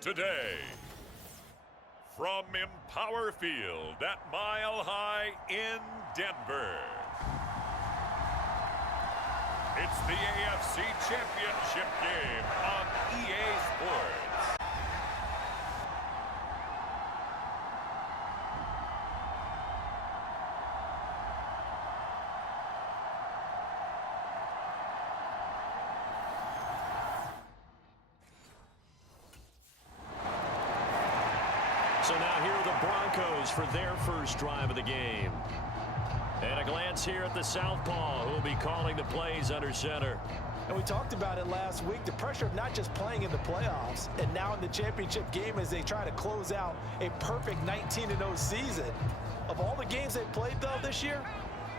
today. From Empower Field at Mile High in Denver, it's the AFC Championship game on EA Sports. So now here are the Broncos for their first drive of the game. And a glance here at the southpaw, who will be calling the plays under center. And we talked about it last week, the pressure of not just playing in the playoffs and now in the championship game as they try to close out a perfect 19-0 season. Of all the games they played, though, this year,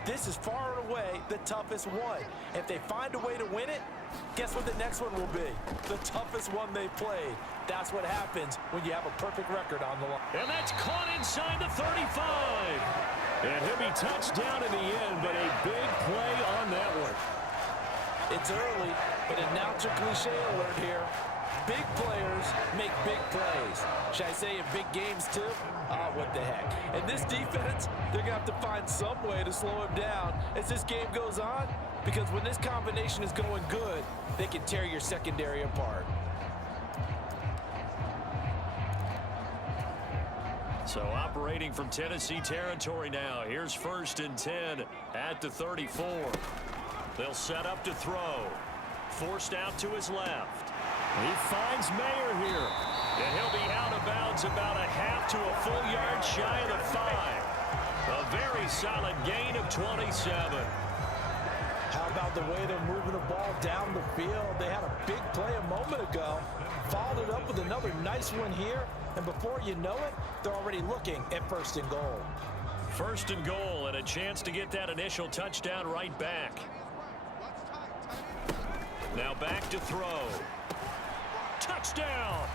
this is far and away the toughest one. If they find a way to win it, guess what the next one will be? The toughest one they played. That's what happens when you have a perfect record on the line. And that's caught inside the 35. And he'll be touched down in the end, but a big play on that one. It's early, but announcer cliche alert here. Big players make big plays. Should I say in big games too? What the heck. And this defense, they're going to have to find some way to slow him down as this game goes on, because when this combination is going good, they can tear your secondary apart. So operating from Tennessee territory now. Here's 1st and 10 at the 34. They'll set up to throw. Forced out to his left. He finds Mayer here. And he'll be out of bounds about a half to a full yard shy of the 5. A very solid gain of 27. How about the way they're moving the ball down the field? They had a big play a moment ago. Followed it up with another nice one here. And before you know it, they're already looking at 1st and goal. 1st and goal, and a chance to get that initial touchdown right back. Now back to throw. Touchdown!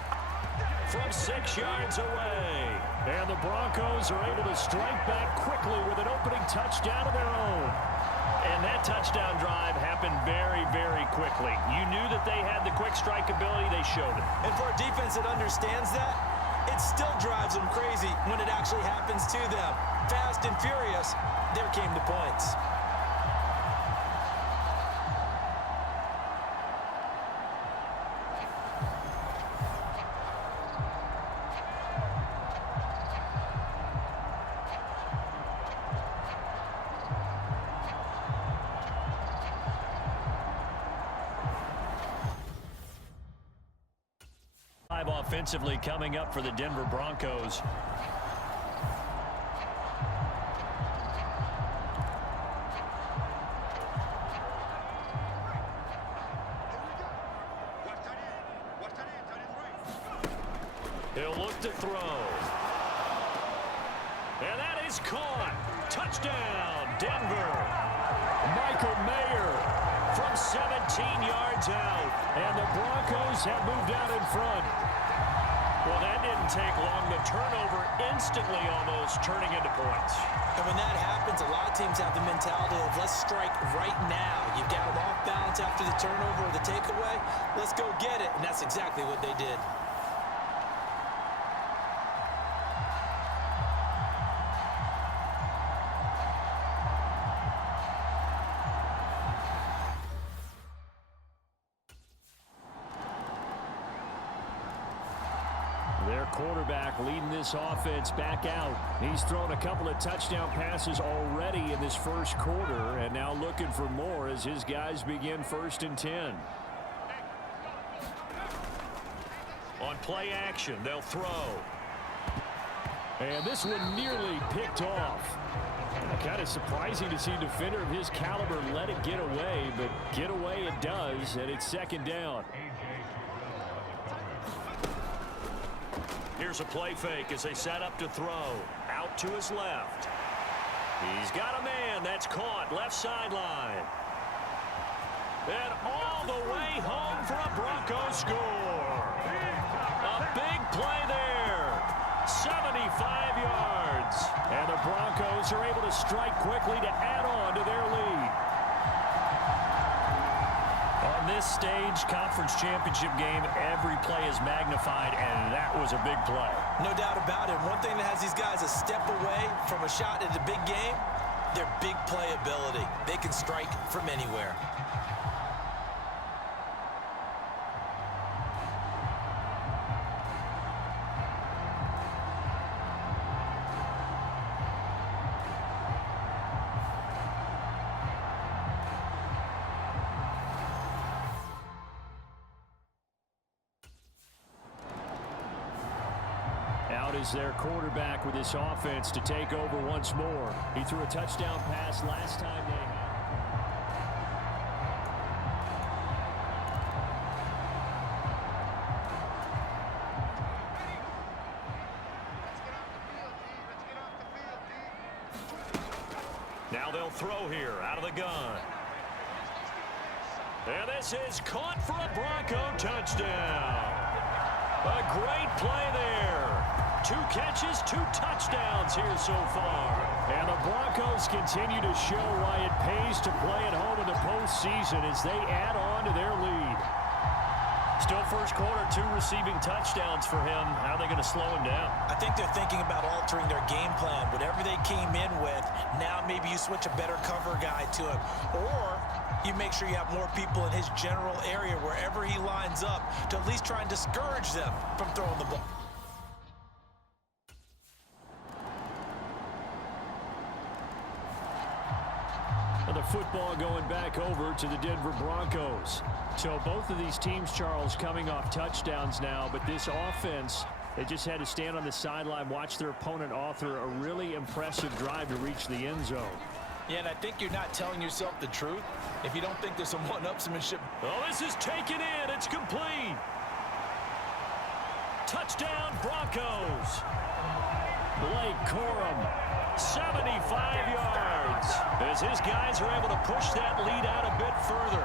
From 6 yards away. And the Broncos are able to strike back quickly with an opening touchdown of their own. And that touchdown drive happened very, very quickly. You knew that they had the quick strike ability. They showed it. And for a defense that understands that, it still drives them crazy when it actually happens to them. Fast and furious, there came the points. Offensively coming up for the Denver Broncos. He'll look to throw. And that is caught. Touchdown, Denver. Michael Mayer from 17 yards out. And the Broncos have moved out in front. Well, that didn't take long. The turnover instantly almost turning into points. And when that happens, a lot of teams have the mentality of let's strike right now. You've got them off balance after the turnover or the takeaway. Let's go get it. And that's exactly what they did. Their quarterback leading this offense back out. He's thrown a couple of touchdown passes already in this first quarter, and now looking for more as his guys begin 1st and 10. On play action, they'll throw. And this one nearly picked off. Kind of surprising to see a defender of his caliber let it get away, but get away it does, and it's 2nd down. Here's a play fake as they set up to throw. Out to his left. He's got a man. That's caught. Left sideline. And all the way home for a Broncos score. A big play there. 75 yards. And the Broncos are able to strike quickly to add on to their lead. On On this stage, conference championship game, every play is magnified, and that was a big play. No doubt about it. One thing that has these guys a step away from a shot in the big game, their big play ability. They can strike from anywhere. Out is their quarterback with this offense to take over once more. He threw a touchdown pass last time they had. Now they'll throw here out of the gun. And this is caught for a Bronco touchdown. A great play there. 2 catches, 2 touchdowns here so far. And the Broncos continue to show why it pays to play at home in the postseason as they add on to their lead. Still first quarter, 2 receiving touchdowns for him. How are they going to slow him down? I think they're thinking about altering their game plan. Whatever they came in with, now maybe you switch a better cover guy to him. Or you make sure you have more people in his general area wherever he lines up to at least try and discourage them from throwing the ball. The football going back over to the Denver Broncos. So both of these teams, Charles, coming off touchdowns now, but this offense, they just had to stand on the sideline, watch their opponent author a really impressive drive to reach the end zone. Yeah, and I think you're not telling yourself the truth if you don't think there's some one-upsmanship. Oh, this is taken in. It's complete. Touchdown, Broncos. Blake Corum, 75 yards. As his guys are able to push that lead out a bit further.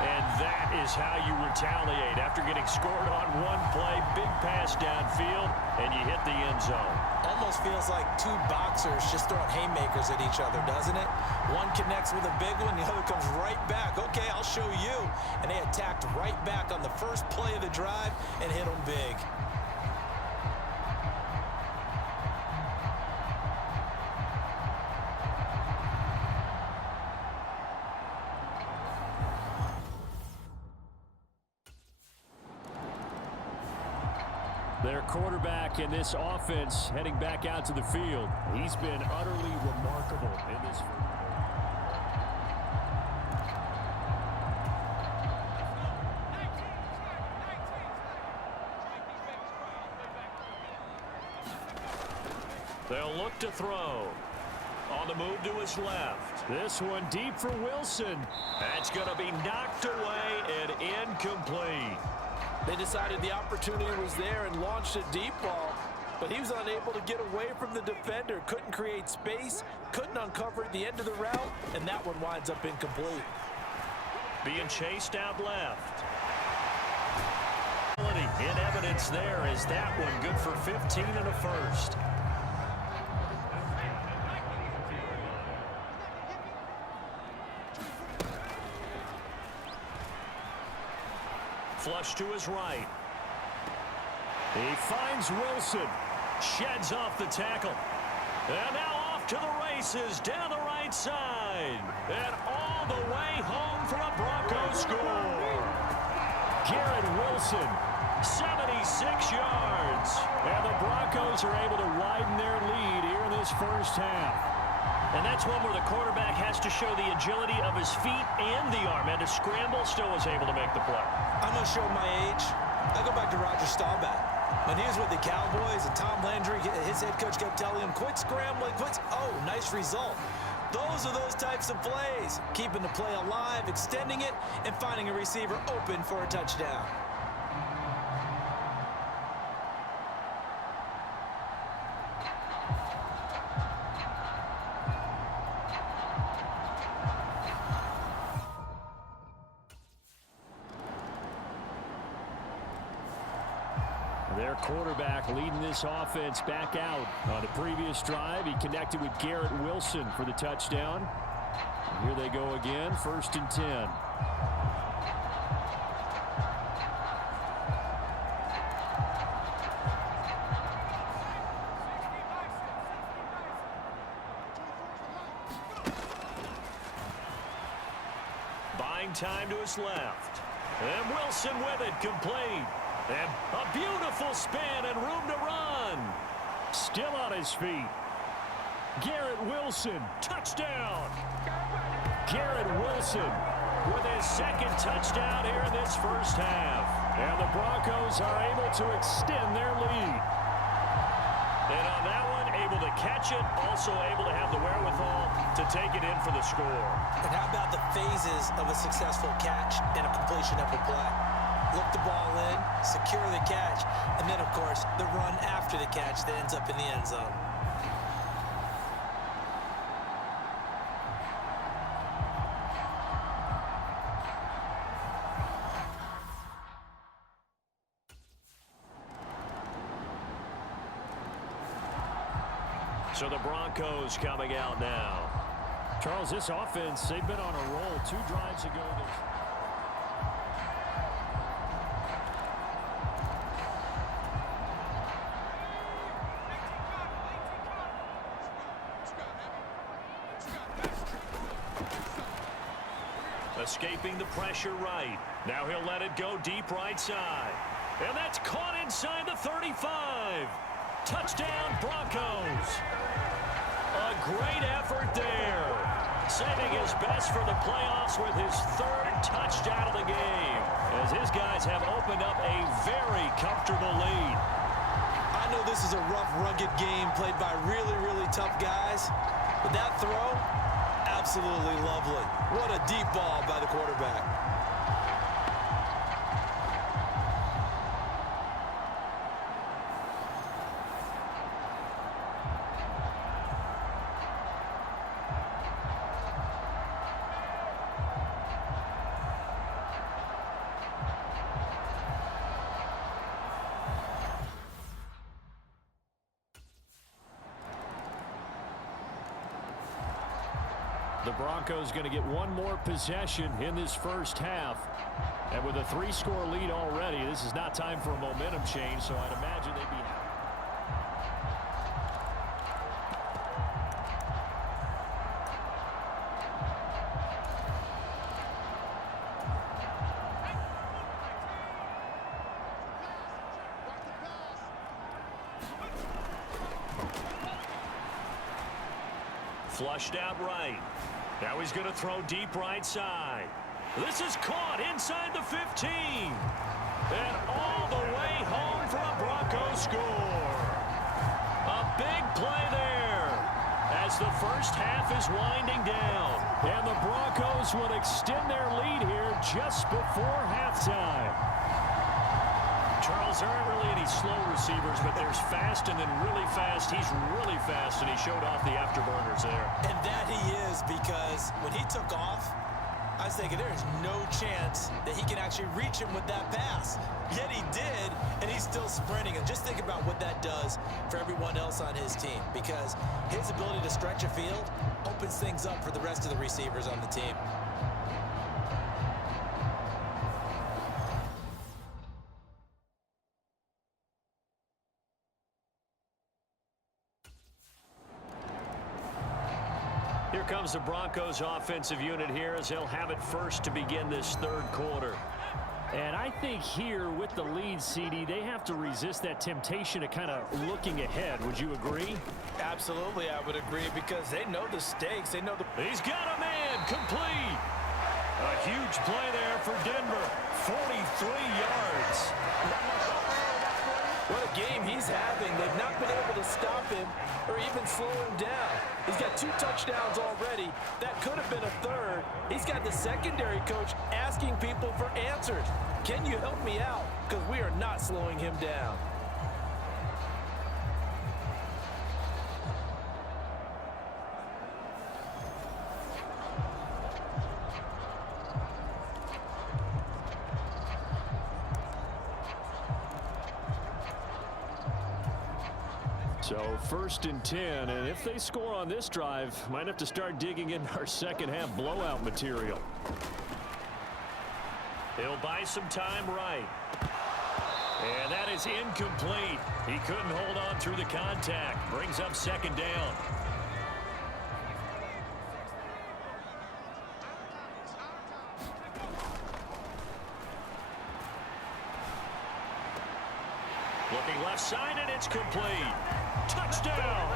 And that is how you retaliate after getting scored on one play. Big pass downfield, and you hit the end zone. Almost feels like 2 boxers just throwing haymakers at each other, doesn't it? One connects with a big one, the other comes right back. Okay, I'll show you. And they attacked right back on the first play of the drive and hit them big. Their quarterback in this offense heading back out to the field. He's been utterly remarkable in this. They'll look to throw. On the move to his left. This one deep for Wilson. That's going to be knocked away and incomplete. They decided the opportunity was there and launched a deep ball, but he was unable to get away from the defender. Couldn't create space, couldn't uncover at the end of the route, and that one winds up incomplete. Being chased out left. In evidence there is that one good for 15 and a first. Flush to his right. He finds Wilson. Sheds off the tackle. And now off to the races down the right side. And all the way home for a Broncos score. Garrett Wilson, 76 yards. And the Broncos are able to widen their lead here in this first half. And that's one where the quarterback has to show the agility of his feet and the arm. And to scramble, still is able to make the play. I'm going to show my age. I go back to Roger Staubach. When he was with the Cowboys and Tom Landry, his head coach kept telling him, quit scrambling, quit. Oh, nice result. Those are those types of plays. Keeping the play alive, extending it, and finding a receiver open for a touchdown. Their quarterback leading this offense back out. On the previous drive, he connected with Garrett Wilson for the touchdown. And here they go again, 1st and 10. Throwing time to his left. And Wilson with it, complete. And a beautiful spin and room to run. Still on his feet. Garrett Wilson, touchdown. Garrett Wilson with his second touchdown here in this first half. And the Broncos are able to extend their lead. And on that one, able to catch it, also able to have the wherewithal to take it in for the score. And how about the phases of a successful catch and a completion of a play? Look the ball in, secure the catch, and then, of course, the run after the catch that ends up in the end zone. So the Broncos coming out now. Charles, this offense, they've been on a roll 2 drives ago. Escaping the pressure right. Now he'll let it go deep right side. And that's caught inside the 35. Touchdown, Broncos. A great effort there. Saving his best for the playoffs with his 3rd touchdown of the game, as his guys have opened up a very comfortable lead. I know this is a rough, rugged game played by really, really tough guys, but that throw, absolutely lovely. What a deep ball by the quarterback. The Broncos going to get one more possession in this first half. And with a 3-score lead already, this is not time for a momentum change, so I'd imagine they'd be happy. Flushed out right. Now he's going to throw deep right side. This is caught inside the 15. And all the way home for a Broncos score. A big play there as the first half is winding down. And the Broncos will extend their lead here just before halftime. Charles, there aren't really any slow receivers, but there's fast and then really fast. He's really fast, and he showed off the afterburners there. And that he is, because when he took off, I was thinking there is no chance that he can actually reach him with that pass. Yet he did, and he's still sprinting. And just think about what that does for everyone else on his team, because his ability to stretch a field opens things up for the rest of the receivers on the team. Here comes the Broncos offensive unit here as they'll have it first to begin this 3rd quarter. And I think here with the lead, CD, they have to resist that temptation to kind of looking ahead. Would you agree? Absolutely, I would agree, because they know the stakes. They know the... He's got a man, complete. A huge play there for Denver, 43 yards. What a game he's having. They've not been able to stop him or even slow him down. He's got 2 touchdowns already. That could have been a 3rd. He's got the secondary coach asking people for answers. Can you help me out? Because we are not slowing him down. So 1st and 10, and if they score on this drive, might have to start digging in our second half blowout material. He'll buy some time right. And that is incomplete. He couldn't hold on through the contact. Brings up 2nd down. left side, and it's complete. Touchdown.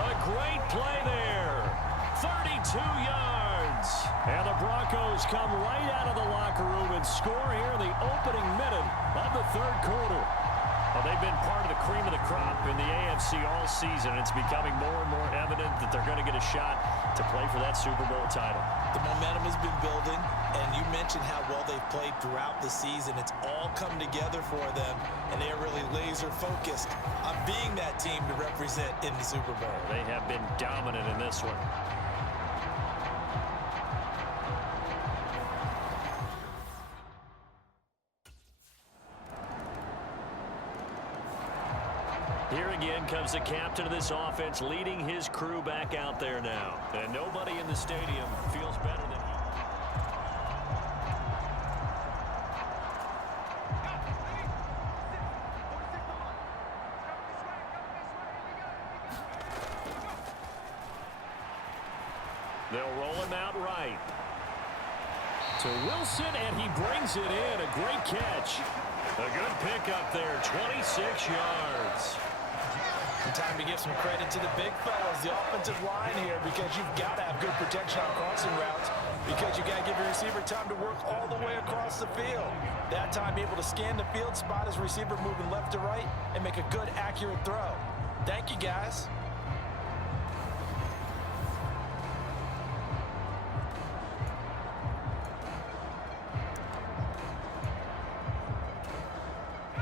A great play there. 32 yards. And the Broncos come right out of the locker room and score here in the opening minute of the third quarter. Well, they've been part of the cream of the crop in the AFC all season, and it's becoming more and more evident that they're going to get a shot to play for that Super Bowl title. The momentum has been building, and you mentioned how well they've played throughout the season. It's all come together for them, and they are really laser-focused on being that team to represent in the Super Bowl. They have been dominant in this one. Here again comes the captain of this offense, leading his crew back out there now. And nobody in the stadium feels better than he. They'll roll him out right. To Wilson, and he brings it in. A great catch. A good pickup there, 26 yards. Time to give some credit to the big fellas, the offensive line here, because you've got to have good protection on crossing routes, because you got to give your receiver time to work all the way across the field. That time, be able to scan the field, spot his receiver moving left to right, and make a good, accurate throw. Thank you, guys.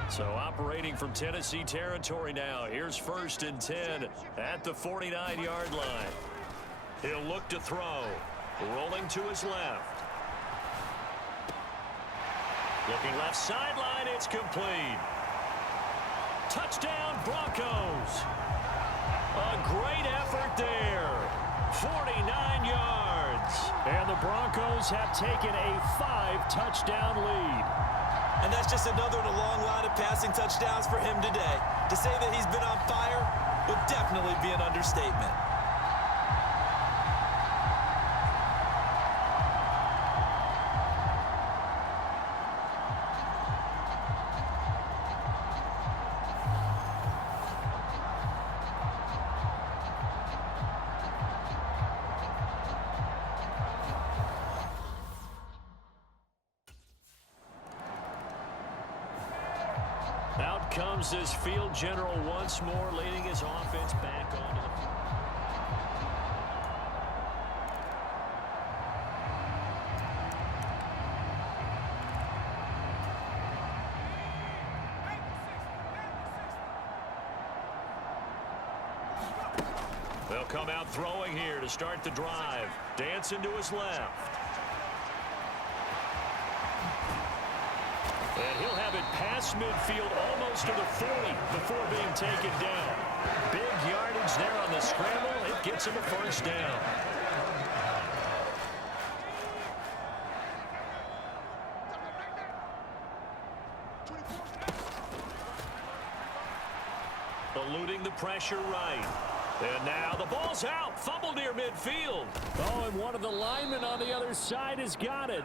So operating from Tennessee territory now. Here's 1st and 10 at the 49-yard line. He'll look to throw. Rolling to his left. Looking left sideline. It's complete. Touchdown, Broncos. A great effort there. 49 yards. And the Broncos have taken a 5-touchdown lead. And that's just another in a long line of passing touchdowns for him today. To say that he's been on fire would definitely be an understatement. Out comes this field general once more, leading his offense back onto the field. They'll come out throwing here to start the drive. Dancing to his left. And he'll have it past midfield almost to the 40 before being taken down. Big yardage there on the scramble. It gets him a 1st down. Eluding the pressure right. And now the ball's out. Fumble near midfield. Oh, and one of the linemen on the other side has got it.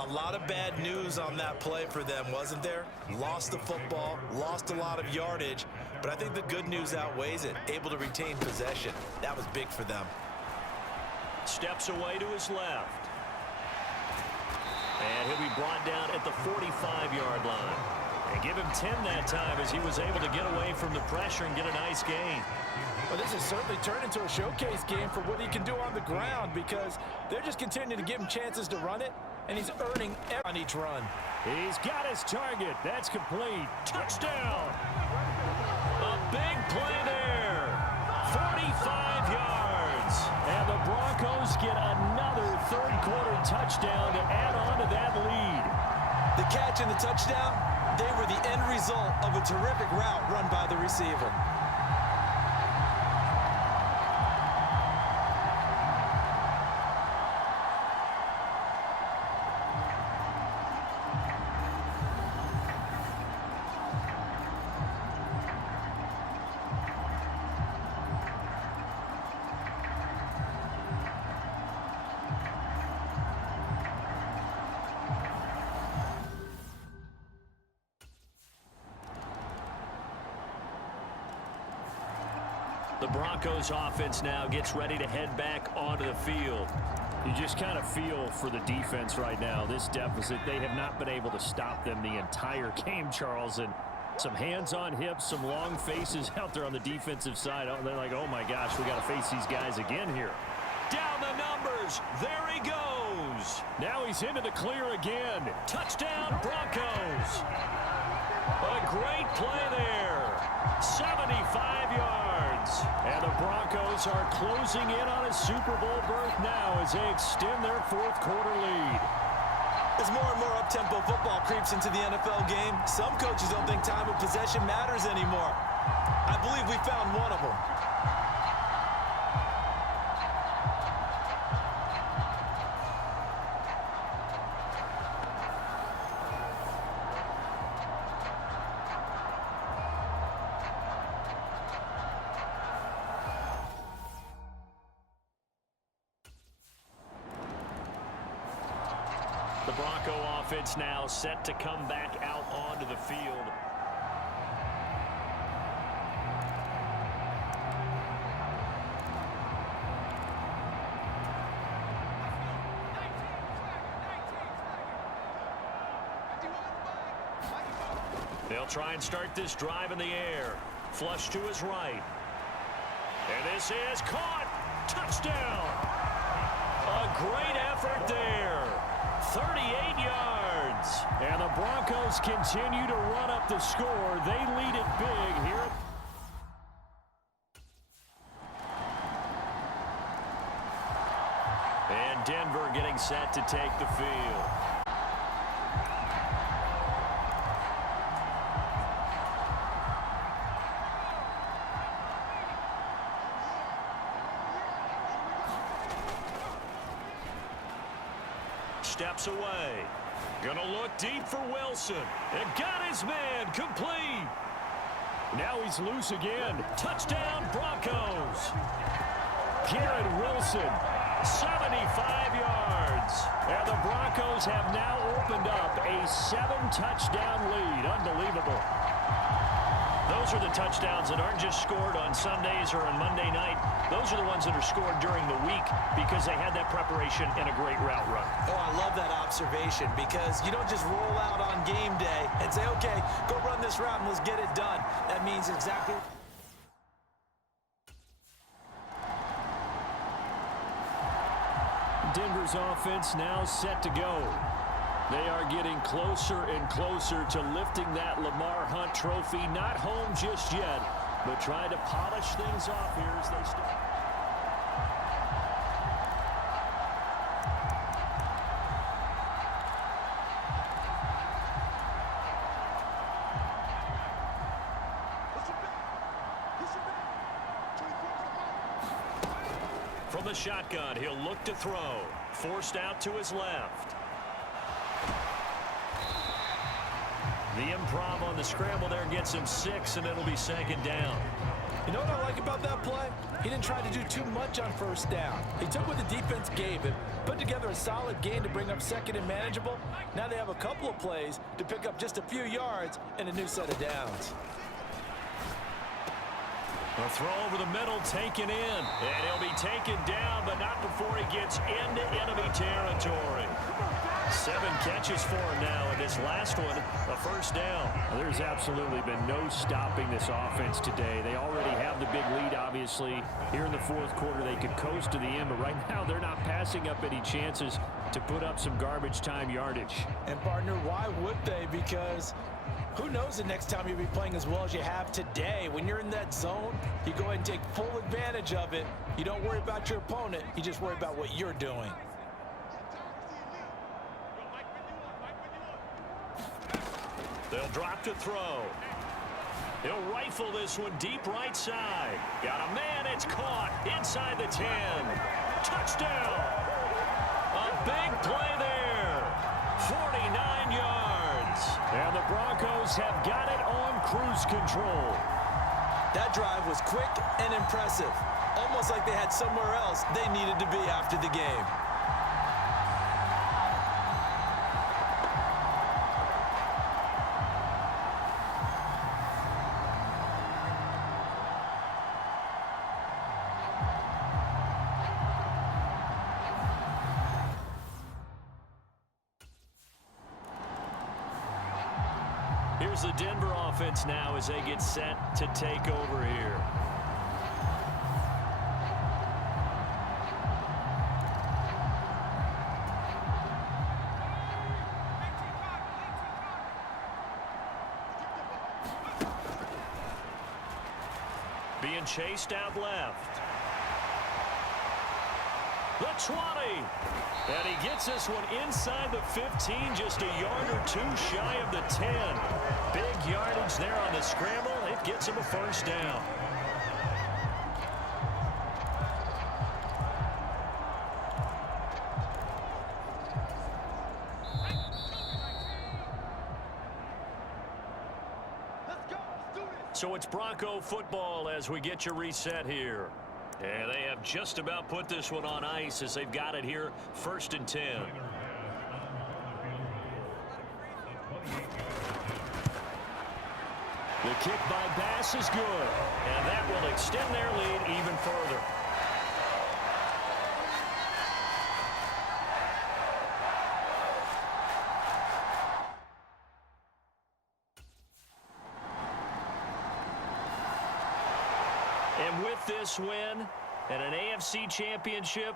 A lot of bad news on that play for them, wasn't there? Lost the football, lost a lot of yardage, but I think the good news outweighs it. Able to retain possession. That was big for them. Steps away to his left. And he'll be brought down at the 45-yard line. And give him 10 that time as he was able to get away from the pressure and get a nice gain. Well, this has certainly turned into a showcase game for what he can do on the ground, because they're just continuing to give him chances to run it, and he's earning on each run. He's got his target. That's complete. Touchdown! A big play there. 45 yards. And the Broncos get another third-quarter touchdown to add on to that lead. The catch and the touchdown, they were the end result of a terrific route run by the receiver. The Broncos offense now gets ready to head back onto the field. You just kind of feel for the defense right now. This deficit, they have not been able to stop them the entire game, Charles. And some hands on hips, some long faces out there on the defensive side. Oh, they're like, oh my gosh, we got to face these guys again here. Down the numbers. There he goes. Now he's into the clear again. Touchdown, Broncos. A great play there. 75 yards. And the Broncos are closing in on a Super Bowl berth now as they extend their fourth quarter lead. As more and more up-tempo football creeps into the NFL game, some coaches don't think time of possession matters anymore. I believe we found one of them. The Bronco offense now set to come back out onto the field. They'll try and start this drive in the air. Flush to his right. And this is caught. Touchdown. A great effort there. 38 yards. And the Broncos continue to run up the score. They lead it big here. And Denver getting set to take the field. Steps away. Gonna look deep for Wilson. And got his man complete. Now he's loose again. Touchdown, Broncos. Garrett Wilson. 75 yards. And the Broncos have now opened up a 7-touchdown lead. Unbelievable. Those are the touchdowns that aren't just scored on Sundays or on Monday night. Those are the ones that are scored during the week because they had that preparation and a great route run. Oh, I love that observation because you don't just roll out on game day and say, okay, go run this route and let's get it done. That means exactly... Denver's offense now set to go. They are getting closer and closer to lifting that Lamar Hunt trophy. Not home just yet, but trying to polish things off here as they start. From the shotgun, he'll look to throw. Forced out to his left. The improv on the scramble there gets him 6, and it'll be second down. You know what I like about that play? He didn't try to do too much on first down. He took what the defense gave him, put together a solid game to bring up second and manageable. Now they have a couple of plays to pick up just a few yards and a new set of downs. A throw over the middle, taken in. And he'll be taken down, but not before he gets into enemy territory. 7 catches for him now, and this last one, a first down. Well, there's absolutely been no stopping this offense today. They already have the big lead, obviously. Here in the fourth quarter, they could coast to the end, but right now they're not passing up any chances to put up some garbage time yardage. And, partner, why would they? Because who knows the next time you'll be playing as well as you have today. When you're in that zone, you go ahead and take full advantage of it. You don't worry about your opponent. You just worry about what you're doing. They'll drop to throw. He'll rifle this one deep right side. Got a man, it's caught inside the 10. Touchdown! A big play there. 49 yards. And the Broncos have got it on cruise control. That drive was quick and impressive. Almost like they had somewhere else they needed to be after the game. Here's the Denver offense now as they get set to take over here. Being chased out left. The 20. And he gets this one inside the 15, just a yard or two shy of the 10. Big yardage there on the scramble. It gets him a first down. So it's Bronco football as we get you reset here. And they have just about put this one on ice as they've got it here, 1st and 10. The kick by Bass is good, and that will extend their lead even further. And with this win and an AFC championship,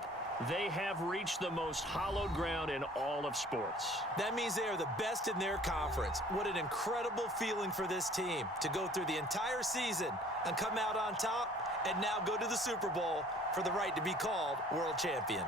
they have reached the most hallowed ground in all of sports. That means they are the best in their conference. What an incredible feeling for this team to go through the entire season and come out on top and now go to the Super Bowl for the right to be called world champion.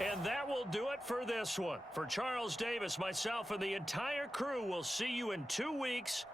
And that will do it for this one. For Charles Davis, myself, and the entire crew, will see you in 2 weeks